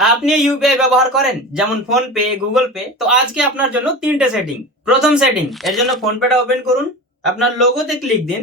আপনি ইউপিআই ব্যবহার করেন, যেমন ফোন পে, গুগল পে, তো আজকে আপনার জন্য তিনটে সেটিং। প্রথম সেটিং, এর জন্য ফোন পেটা ওপেন করুন, আপনার লোগোতে ক্লিক দিন,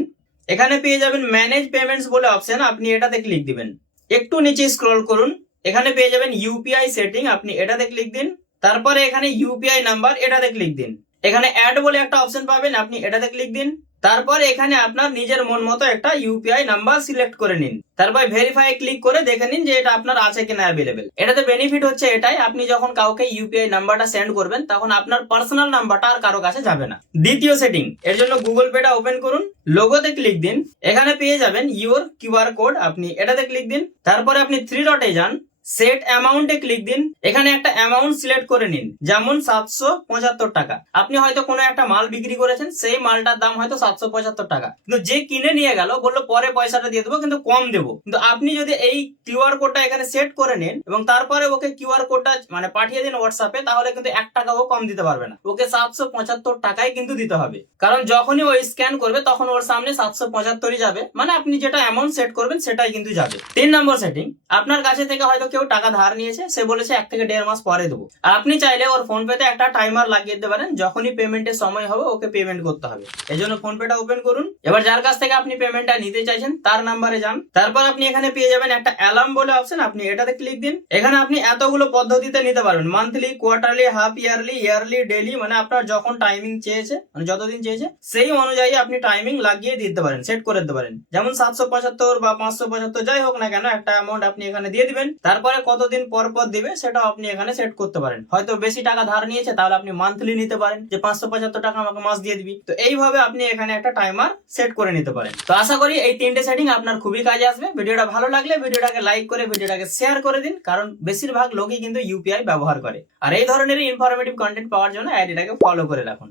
এখানে পেয়ে যাবেন ম্যানেজ পেমেন্টস বলে অপশন, আপনি এটাতে ক্লিক দিবেন। একটু নিচে স্ক্রল করুন, এখানে পেয়ে যাবেন ইউপিআই সেটিং, আপনি এটাতে ক্লিক দিন। তারপরে এখানে ইউপিআই নাম্বার, এটাতে ক্লিক দিন। এখানে অ্যাড বলে একটা অপশন পাবেন, আপনি এটাতে ক্লিক দিন। তারপর এখানে আপনার নিজের মন মতো একটা ইউপিআই নাম্বার সিলেক্ট করে নিন। তারপর ভেরিফাই ক্লিক করে দেখে নিন যে এটা আপনার আছে কিনা অ্যাভেলেবেল। এটাতে বেনিফিট হচ্ছে এটাই, আপনি যখন কাউকে ইউপিআই নাম্বারটা সেন্ড করবেন তখন আপনার পার্সোনাল নাম্বারটা আর কারো কাছে যাবে না। দ্বিতীয় সেটিং, এর জন্য গুগল পেটা ওপেন করুন, লোগোতে ক্লিক দিন, এখানে পেয়ে যাবেন ইউর কিউআর কোড, আপনি এটাতে ক্লিক দিন। তারপরে আপনি থ্রি ডটে যান, সেট অ্যামাউন্টে ক্লিক দিন, এখানে একটা অ্যামাউন্ট সিলেক্ট করে নিন, যেমন 775 টাকা। আপনি হয়তো কোনো একটা মাল বিক্রি করেছেন, সেই মালটার দাম হয়তো 775 টাকা, কিন্তু যে কিনে নিয়ে গেল বললো পরে পয়সাটা দিয়ে দেবো কিন্তু কম দেবো। কিন্তু আপনি যদি এই কিউআর কোডটা এখানে সেট করে নেন এবং তারপরে ওকে কিউআর কোডটা মানে পাঠিয়ে দিন হোয়াটসঅ্যাপে, তাহলে কিন্তু 1 টাকাও কম দিতে পারবে না, ওকে 775 টাকাই কিন্তু দিতে হবে। কারণ যখনই ওই স্ক্যান করবে তখন ওর সামনে 775ই যাবে, মানে আপনি যেটা অ্যামাউন্ট সেট করবেন সেটাই কিন্তু যাবে। 3 নম্বর সেটিং, আপনার কাছে থেকে হয়তো কেউ টাকা ধার নিয়েছে, সে বলেছে 1 থেকে 1.5 মাস পরে দেবো। আপনি চাইলে ওর ফোন পেতে একটা টাইমার লাগিয়ে দিতে পারেন, যখনই পেমেন্টের সময় হবে ওকে পেমেন্ট করতে হবে। এই জন্য ফোন পেটা ওপেন করুন, এবার যার কাছ থেকে আপনি পেমেন্টটা নিতে চাইছেন তার নাম্বারে যান। তারপর আপনি এখানে পেয়ে যাবেন একটা অ্যালার্ম বলে অপশন, আপনি এটাতে ক্লিক দিন। এখানে আপনি এতগুলো পদ্ধতিতে নিতে পারবেন, monthly, quarterly, half yearly, yearly, daily, মানে আপনার যখন টাইমিং চেয়েছে, মানে যতদিন চেয়েছে সেই অনুযায়ী আপনি টাইমিং লাগিয়ে দিতে পারেন, সেট করে দিতে পারেন। যেমন 775 বা 575 যাই হোক না কেন, একটা অ্যামাউন্ট আপনি এখানে দিয়ে দিবেন। তারপরে কতদিন পর পর দিবে সেটাও আপনি এখানে সেট করতে পারেন। হয়তো বেশি টাকা ধার নিয়েছে, তাহলে আপনি মান্থলি নিতে পারেন, যে 575 টাকা আমাকে মাস দিয়ে দিবি। তো এইভাবে আপনি এখানে একটা টাইমার সেট করে নিতে পারেন। তো আশা করি এই তিনটে সেটিং আপনার খুবই কাজে আসবে। ভিডিওটা ভালো লাগলে ভিডিওটাকে লাইক করে ভিডিওটাকে শেয়ার করে দিন, কারণ বেশিরভাগ লোকই কিন্তু ইউপিআই ব্যবহার করে। আর এই ধরনের ইনফরমেটিভ কন্টেন্ট পাওয়ার জন্য আইডিটাকে ফলো করে রাখুন।